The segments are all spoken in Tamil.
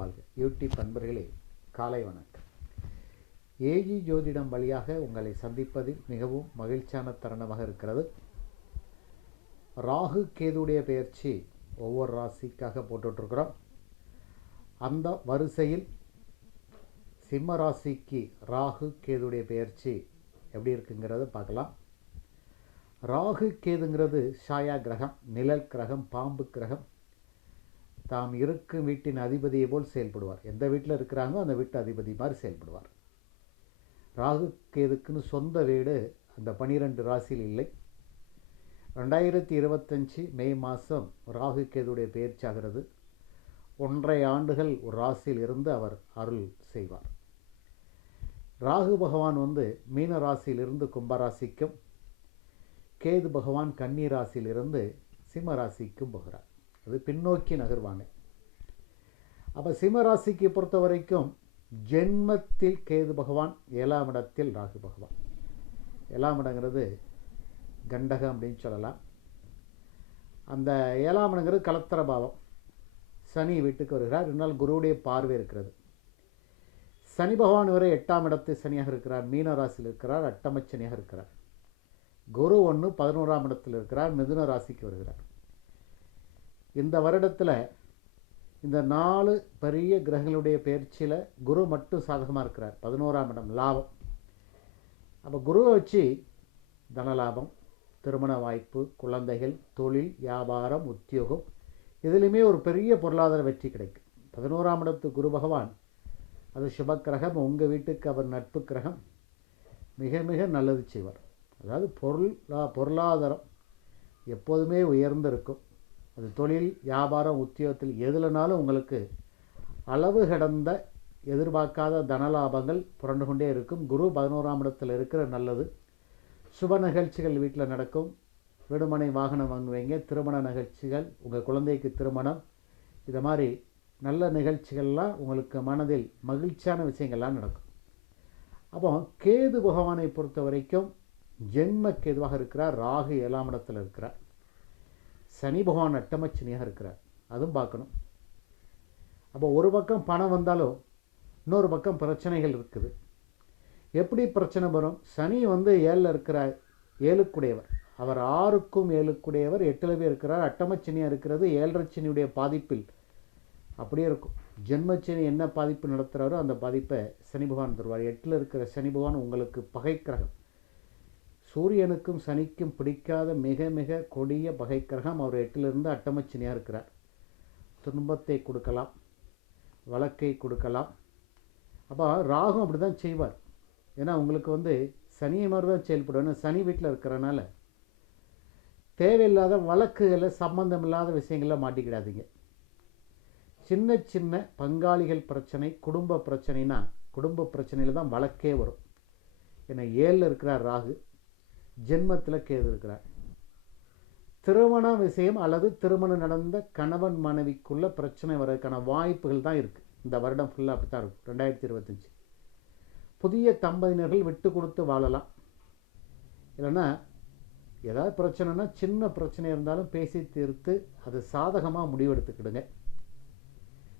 வாழ்க. யூடியூப் அன்பர்களே, காலை வணக்கம். ஏஜி ஜோதிடம் வழியாக உங்களை சந்திப்பதில் மிகவும் மகிழ்ச்சியான தருணமாக இருக்கிறது. ராகு கேதுடைய பெயர்ச்சி ஒவ்வொரு ராசிக்காக போட்டுட்ருக்குறோம். அந்த வரிசையில் சிம்ம ராசிக்கு ராகு கேதுடைய பெயர்ச்சி எப்படி இருக்குங்கிறத பார்க்கலாம். ராகு கேதுங்கிறது ஷாயா கிரகம், நிழல் கிரகம், பாம்பு கிரகம். தாம் இருக்கும் வீட்டின் அதிபதியை போல் செயல்படுவார். எந்த வீட்டில் இருக்கிறாங்களோ அந்த வீட்டு அதிபதி மாதிரி செயல்படுவார். ராகு கேதுக்குன்னு சொந்த வீடு அந்த 12 ராசியில் இல்லை. 2025 மே மாதம் ராகு கேதுடைய பெயர்ச்சி ஆகிறது. 1.5 ஆண்டுகள் ஒரு ராசியில் இருந்து அவர் அருள் செய்வார். ராகு பகவான் மீன ராசியிலிருந்து கும்பராசிக்கும், கேது பகவான் கன்னி ராசியிலிருந்து சிம்ம ராசிக்கும் போகிறார். அது பின்னோக்கி நகர்வாங்க. அப்போ சிம்ம ராசிக்கு பொறுத்த வரைக்கும் ஜென்மத்தில் கேது பகவான், 7ஆம் இடத்தில் ராகு பகவான். 7ஆம் இடங்கிறது கண்டகம் அப்படின்னு சொல்லலாம். அந்த 7ஆம் இடங்கிறது கலத்திர பாவம். சனி வீட்டுக்கு வருகிறார். இருந்தால் குருவுடைய பார்வை இருக்கிறது. சனி பகவான் வரை 8ஆம் இடத்து சனியாக இருக்கிறார். மீன ராசியில் இருக்கிறார். அட்டமச்சனியாக இருக்கிறார். குரு 11ஆம் இடத்தில் இருக்கிறார். மிதுன ராசிக்கு வருகிறார். இந்த வருடத்தில் இந்த 4 பெரிய கிரகங்களுடைய பயிற்சியில் குரு மட்டும் சாதகமாக இருக்கிறார். 11ஆம் இடம் லாபம். அப்போ குருவை வச்சு தனலாபம், திருமண வாய்ப்பு, குழந்தைகள், தொழில், வியாபாரம், உத்தியோகம், இதுலேயுமே ஒரு பெரிய பொருளாதார வெற்றி கிடைக்கும். 11ஆம் இடத்து குரு பகவான் அது சுபக்கிரகம். உங்கள் வீட்டுக்கு அவர் நட்பு கிரகம். மிக மிக நல்லது செய்வார். அதாவது பொருளாதாரம் எப்போதுமே உயர்ந்திருக்கும். அது தொழில், வியாபாரம், உத்தியோகத்தில் எதுலனாலும் உங்களுக்கு அளவு கடந்த எதிர்பார்க்காத தனலாபங்கள் புரண்டு கொண்டே இருக்கும். குரு 11ஆம் இடத்தில் இருக்கிற நல்லது. சுப நிகழ்ச்சிகள் வீட்டில் நடக்கும். வீடுமனை வாகனம் வாங்குவீங்க. திருமண நிகழ்ச்சிகள், உங்கள் குழந்தைக்கு திருமணம், இது மாதிரி நல்ல நிகழ்ச்சிகள்லாம் உங்களுக்கு மனதில் மகிழ்ச்சியான விஷயங்கள்லாம் நடக்கும். அப்போ கேது பகவானை பொறுத்த வரைக்கும் ஜென்ம கேதுவாக இருக்கிறார். ராகு 7ஆம் இடத்தில் இருக்கிறார். சனி பகவான் அட்டமச்சனியாக இருக்கிறார். அதுவும் பார்க்கணும். அப்போ ஒரு பக்கம் பணம் வந்தாலும் இன்னொரு பக்கம் பிரச்சனைகள் இருக்குது. எப்படி பிரச்சனை வரும்? சனி 7ல் இருக்கிறார். 7க்குடையவர். அவர் 6க்கும் 7க்குடையவர். 8ல் இருக்கிறார். அட்டமச்சனியாக இருக்கிறது. 7.5 சனியுடைய பாதிப்பில் அப்படியே இருக்கும். ஜென்மச்சனி என்ன பாதிப்பு நடத்துகிறாரோ அந்த பாதிப்பை சனி பகவான் தருவார். 8ல் இருக்கிற சனி பகவான் உங்களுக்கு பகை கிரகம். சூரியனுக்கும் சனிக்கும் பிடிக்காத மிக மிக கொடிய பகை கிரகம். அவர் 8லிருந்து அட்டமச்சனியாக இருக்கிறார். துன்பத்தை கொடுக்கலாம், வழக்கை கொடுக்கலாம். அப்போ ராகும் அப்படி தான் செய்வார். ஏன்னா உங்களுக்கு சனியை மாதிரி தான் செயல்படும். சனி வீட்டில் இருக்கிறனால தேவையில்லாத வழக்குகளை, சம்பந்தம் இல்லாத விஷயங்களில் மாட்டிக்கிடாதீங்க. சின்ன சின்ன பங்காளிகள் பிரச்சனை, குடும்ப பிரச்சனைனா குடும்ப பிரச்சனையில் தான் வழக்கே வரும். ஏன்னா 7ல் இருக்கிறார் ராகு, ஜென்மத்தில் கேது இருக்கிறார். திருமண விஷயம் அல்லது திருமணம் நடந்த கணவன் மனைவிக்குள்ள பிரச்சனை வர்றதுக்கான வாய்ப்புகள் தான் இருக்குது. இந்த வருடம் ஃபுல்லாக அப்படி தான் இருக்கும். 2025 புதிய தம்பதியினர்கள் விட்டு கொடுத்து வாழலாம். இல்லைன்னா ஏதாவது பிரச்சனைனா சின்ன பிரச்சனை இருந்தாலும் பேசி தீர்த்து அது சாதகமாக முடிவெடுத்துக்கிடுங்க.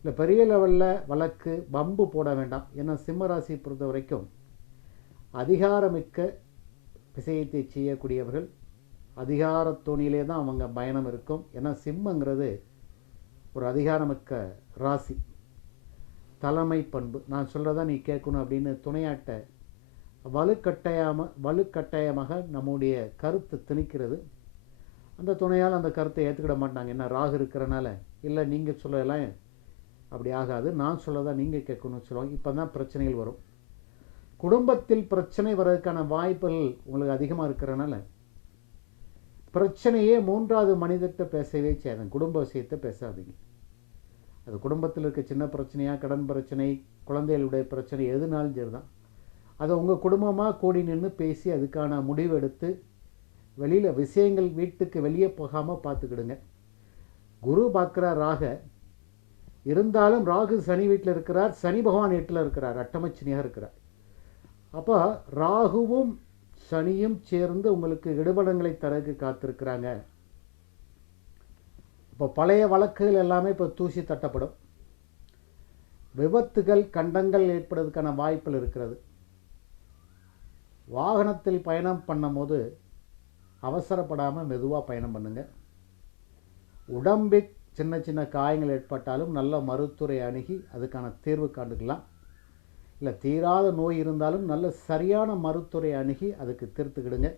இல்லை பெரிய லெவலில் வழக்கு பம்பு போட வேண்டாம். ஏன்னா சிம்ம ராசியை பொறுத்த வரைக்கும் அதிகாரமிக்க விஷயத்தை செய்யக்கூடியவர்கள். அதிகார தோணியிலே தான் அவங்க பயணம் இருக்கும். ஏன்னா சிம்மங்கிறது ஒரு அதிகாரமிக்க ராசி. தலைமை பண்பு, நான் சொல்கிறதா நீ கேட்கணும் அப்படின்னு துணையாட்ட வலுக்கட்டாயமாக நம்முடைய கருத்து திணிக்கிறது. அந்த துணையால் அந்த கருத்தை ஏற்றுக்கிட மாட்டாங்க. என்ன ராகு இருக்கிறனால, இல்லை நீங்கள் சொல்லலாம் அப்படி ஆகாது, நான் சொல்லதான் நீங்கள் கேட்கணும்னு சொல்லுவாங்க. இப்போ தான் பிரச்சனைகள் வரும். குடும்பத்தில் பிரச்சனை வர்றதுக்கான வாய்ப்புகள் உங்களுக்கு அதிகமாக இருக்கிறனால பிரச்சனையே 3வது மனிதர்கிட்ட பேசவே செய்யாதுங்க. குடும்ப விஷயத்தை பேசாதீங்க. அது குடும்பத்தில் இருக்க சின்ன பிரச்சனையாக, கடன் பிரச்சனை, குழந்தைகளுடைய பிரச்சனை, எதுனாலும் சரி தான். அதை உங்கள் குடும்பமாக கூடி நின்று பேசி அதுக்கான முடிவு எடுத்து வெளியில் விஷயங்கள் வீட்டுக்கு வெளியே போகாமல் பார்த்துக்கிடுங்க. குரு பார்க்குற ராக இருந்தாலும் ராகு சனி வீட்டில் இருக்கிறார். சனி பகவான் 8ல் இருக்கிறார். அட்டமச்சனியாக இருக்கிறார். அப்போ ராகுவும் சனியும் சேர்ந்து உங்களுக்கு இடுபடங்களை தரக்கு காத்திருக்கிறாங்க. இப்போ பழைய வழக்குகள் எல்லாமே இப்போ தூசி தட்டப்படும். விபத்துகள் கண்டங்கள் ஏற்படுவதற்கான வாய்ப்புகள் இருக்கிறது. வாகனத்தில் பயணம் பண்ணும்போது அவசரப்படாமல் மெதுவாக பயணம் பண்ணுங்கள். உடம்பில் சின்ன சின்ன காயங்கள் ஏற்பட்டாலும் நல்ல மருத்துவரை அணுகி அதுக்கான தீர்வு காண்டுக்கலாம். இல்லை தீராத நோய் இருந்தாலும் நல்ல சரியான மருத்துவரை அணுகி அதுக்கு தீர்த்துக்கிடுங்க.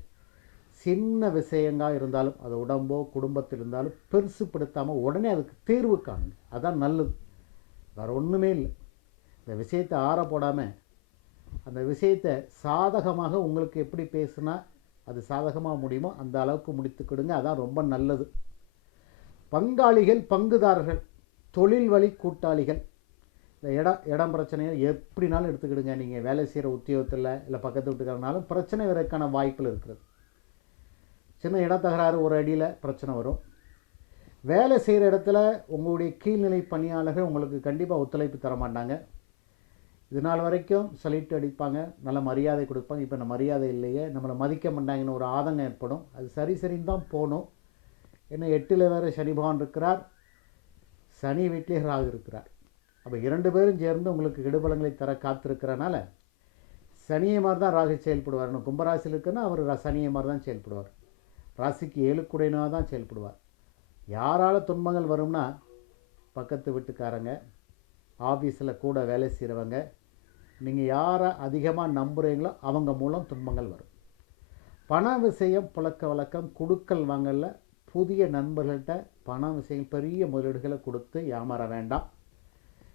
சின்ன விஷயங்களாக இருந்தாலும் அது உடம்போ குடும்பத்தில் இருந்தாலும் பெருசுப்படுத்தாமல் உடனே அதுக்கு தீர்வு காணுங்க. அதான் நல்லது. வேறு ஒன்றுமே இல்லை. இந்த விஷயத்தை ஆற போடாமல் அந்த விஷயத்தை சாதகமாக உங்களுக்கு எப்படி பேசுனா அது சாதகமாக முடியுமோ அந்த அளவுக்கு முடித்துக்கிடுங்க. அதான் ரொம்ப நல்லது. பங்காளிகள், பங்குதாரர்கள், தொழில் வழி கூட்டாளிகள், இந்த இடம் பிரச்சனையை எப்படினாலும் எடுத்துக்கிடுங்க. நீங்கள் வேலை செய்கிற உத்தியோகத்தில் இல்லை பக்கத்து வீட்டுக்காரனாலும் பிரச்சனை வரதுக்கான வாய்ப்பில் இருக்கிறது. சின்ன இடத்தகராறு, ஒரு அடியில் பிரச்சனை வரும். வேலை செய்கிற இடத்துல உங்களுடைய கீழ்நிலை பணியாளர்கள் உங்களுக்கு கண்டிப்பாக ஒத்துழைப்பு தர மாட்டாங்க. இது நாள் வரைக்கும் சொல்லிட்டு அடிப்பாங்க, நல்ல மரியாதை கொடுப்பாங்க. இப்போ நம்ம மரியாதை இல்லையே, நம்மளை மதிக்க மாட்டாங்கன்னு ஒரு ஆதங்கம் ஏற்படும். அது சரின்னு தான் போகணும். ஏன்னா 8ல் வேறு சனி பகவான் இருக்கிறார், சனி வீட்டிலே ராகு இருக்கிறார். அப்போ 2 பேரும் சேர்ந்து உங்களுக்கு கெடுபலங்களை தர காத்திருக்கிறனால சனியை மாதிரி தான் ராகு செயல்படுவார். கும்பராசியில் இருக்குன்னா அவர் சனியை மாதிரி தான் செயல்படுவார். ராசிக்கு 7 கூடையனாக தான் செயல்படுவார். யாரால் துன்பங்கள் வரும்னா பக்கத்து வீட்டுக்காரங்க, ஆஃபீஸில் கூட வேலை செய்கிறவங்க, நீங்கள் யாரை அதிகமாக நம்புகிறீங்களோ அவங்க மூலம் துன்பங்கள் வரும். பண விஷயம், பழக்க வழக்கம், கொடுக்கல் வாங்கல, புதிய நண்பர்கள்ட்ட பண விஷயங்கள், பெரிய முதலீடுகளை கொடுத்து ஏமாற வேண்டாம்.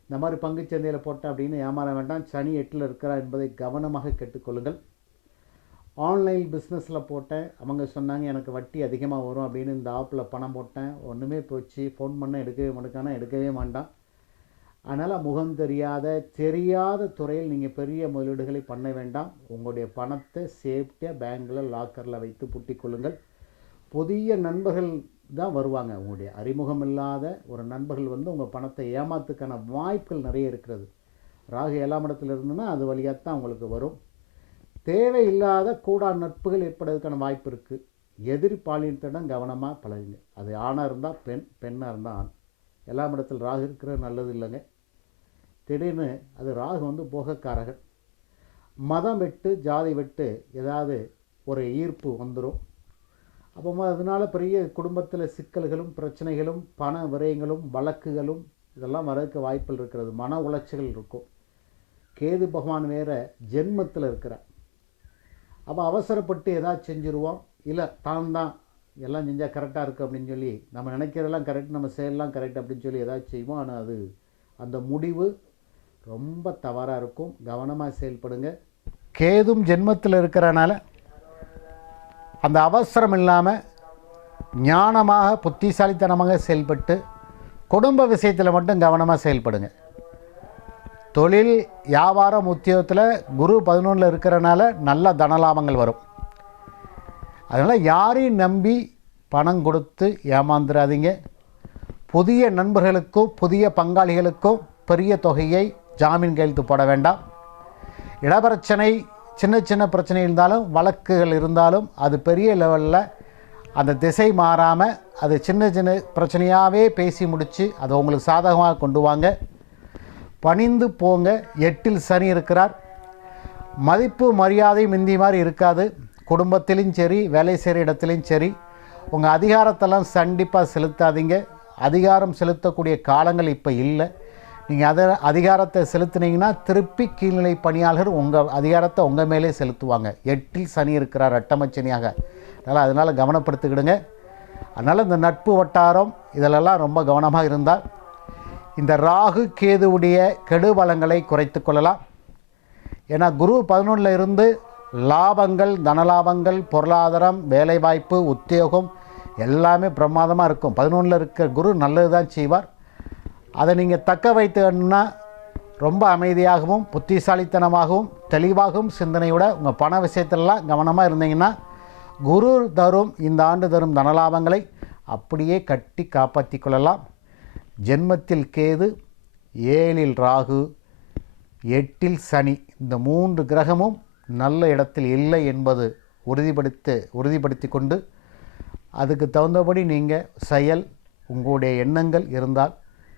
இந்த மாதிரி பங்குச்சந்தையில் போட்டேன் அப்படின்னு ஏமாற வேண்டாம். சனி 8ல் இருக்கிறார் என்பதை கவனமாக கேட்டுக்கொள்ளுங்கள். ஆன்லைன் பிஸ்னஸில் போட்டேன், அவங்க சொன்னாங்க எனக்கு வட்டி அதிகமாக வரும் அப்படின்னு இந்த ஆப்பில் பணம் போட்டேன், ஒன்றுமே போச்சு. ஃபோன் பண்ண எடுக்கவே மாட்டான். அதனால் முகம் தெரியாத துறையில் நீங்கள் பெரிய முதலீடுகளை பண்ண வேண்டாம். உங்களுடைய பணத்தை சேஃப்டியாக பேங்கில் லாக்கரில் வைத்து பூட்டிக்கொள்ளுங்கள். புதிய நண்பர்கள் தான் வருவாங்க. உங்களுடைய அறிமுகம் இல்லாத ஒரு நண்பர்கள் வந்து உங்கள் பணத்தை ஏமாத்துக்கான வாய்ப்புகள் நிறைய இருக்கிறது. ராகு 7ஆம் இடத்துல இருந்துன்னா அது வழியாக தான் உங்களுக்கு வரும். தேவையில்லாத கூடா நட்புகள் ஏற்படுவதற்கான வாய்ப்பு இருக்குது. எதிரி பாலினத்திடம் கவனமாக பழகுங்க. அது ஆணாக இருந்தால் பெண், பெண்ணாக இருந்தால் ஆண். 7ஆம் இடத்தில் ராகு இருக்கிறது நல்லது இல்லைங்க. திடீர்னு அது ராகு வந்து போகக்காரகன். மதம் விட்டு ஜாதி விட்டு ஏதாவது ஒரு ஈர்ப்பு வந்துடும். அப்போ அதனால் பெரிய குடும்பத்தில் சிக்கல்களும் பிரச்சனைகளும் பண விரயங்களும் வழக்குகளும் இதெல்லாம் வரதுக்கு வாய்ப்புகள் இருக்கிறது. மன உளைச்சல்கள் இருக்கும். கேது பகவான் வேறு ஜென்மத்தில் இருக்கிறார். அப்போ அவசரப்பட்டு ஏதாச்சும் செஞ்சுருவோம், இல்லை தான் எல்லாம் செஞ்சால் கரெக்டாக இருக்குது அப்படின்னு சொல்லி நம்ம நினைக்கிறதெல்லாம் கரெக்ட், நம்ம செயலெல்லாம் கரெக்ட் அப்படின்னு சொல்லி ஏதாச்சும் செய்வோம். ஆனால் அது அந்த முடிவு ரொம்ப தவறாக இருக்கும். கவனமாக செயல்படுங்க. கேதும் ஜென்மத்தில் இருக்கிறனால அந்த அவசரம் இல்லாமல் ஞானமாக புத்திசாலித்தனமாக செயல்பட்டு குடும்ப விஷயத்தில் மட்டும் கவனமாக செயல்படுங்க. தொழில், வியாபாரம், உத்தியோகத்தில் குரு 11ல் இருக்கிறனால நல்ல தனலாபங்கள் வரும். அதனால் யாரையும் நம்பி பணம் கொடுத்து ஏமாந்துடாதீங்க. புதிய நண்பர்களுக்கும் புதிய பங்காளிகளுக்கும் பெரிய தொகையை ஜாமீன் கையெழுத்து போட வேண்டாம். இடப்பிரச்சனை, சின்ன பிரச்சனை இருந்தாலும், வழக்குகள் இருந்தாலும் அது பெரிய லெவலில் அந்த திசை மாறாமல் அது சின்ன பிரச்சனையாகவே பேசி முடித்து அதை உங்களுக்கு சாதகமாக கொண்டு வாங்க. பணிந்து போங்க. 8ல் சனி இருக்கிறார். மதிப்பு மரியாதை முந்தி மாதிரி இருக்காது. குடும்பத்திலையும் சரி, வேலை செய்கிற இடத்துலையும் சரி, உங்கள் அதிகாரத்தெல்லாம் கண்டிப்பாக செலுத்தாதீங்க. அதிகாரம் செலுத்தக்கூடிய காலங்கள் இப்போ இல்லை. நீங்கள் அதிகாரத்தை செலுத்துனீங்கன்னா திருப்பி கீழ்நிலை பணியாளர் உங்கள் அதிகாரத்தை உங்கள் மேலே செலுத்துவாங்க. 8ல் சனி இருக்கிறார், அட்டமச்சனியாக. அதனால் கவனப்படுத்திக்கிடுங்க. அதனால் இந்த நட்பு வட்டாரம் இதிலெல்லாம் ரொம்ப கவனமாக இருந்தால் இந்த ராகு கேதுவுடைய கெடுபலங்களை குறைத்து கொள்ளலாம். ஏன்னா குரு 11ல் இருந்து லாபங்கள், தனலாபங்கள், பொருளாதாரம், வேலைவாய்ப்பு, உத்தியோகம் எல்லாமே பிரமாதமாக இருக்கும். 11ல் இருக்கிற குரு நல்லது தான் செய்வார். அதை நீங்கள் தக்க வைத்துன்னா ரொம்ப அமைதியாகவும் புத்திசாலித்தனமாகவும் தெளிவாகவும் சிந்தனையோட உங்கள் பண விஷயத்திலலாம் கவனமாக இருந்தீங்கன்னா குரு தரும் இந்த ஆண்டு தரும் தனலாபங்களை அப்படியே கட்டி காப்பாற்றி கொள்ளலாம். ஜென்மத்தில் கேது, 7ல் ராகு, 8ல் சனி, இந்த 3 கிரகமும் நல்ல இடத்தில் இல்லை என்பது உறுதிப்படுத்தி கொண்டு அதுக்கு தகுந்தபடி நீங்கள் உங்களுடைய எண்ணங்கள் இருந்தால்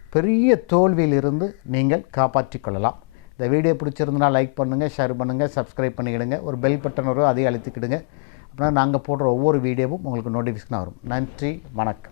பெரிய தோல்வியிலிருந்து நீங்கள் காப்பாற்றிக் கொள்ளலாம். இந்த வீடியோ பிடிச்சிருந்தனா லைக் பண்ணுங்கள், ஷேர் பண்ணுங்கள், சப்ஸ்கிரைப் பண்ணிக்கிடுங்க. ஒரு பெல் பட்டன் வரும், அதையும் அழுத்திக்கிடுங்க. அப்படின்னா நாங்கள் போடுற ஒவ்வொரு வீடியோவும் உங்களுக்கு நோட்டிஃபிகேஷன் வரும். நன்றி, வணக்கம்.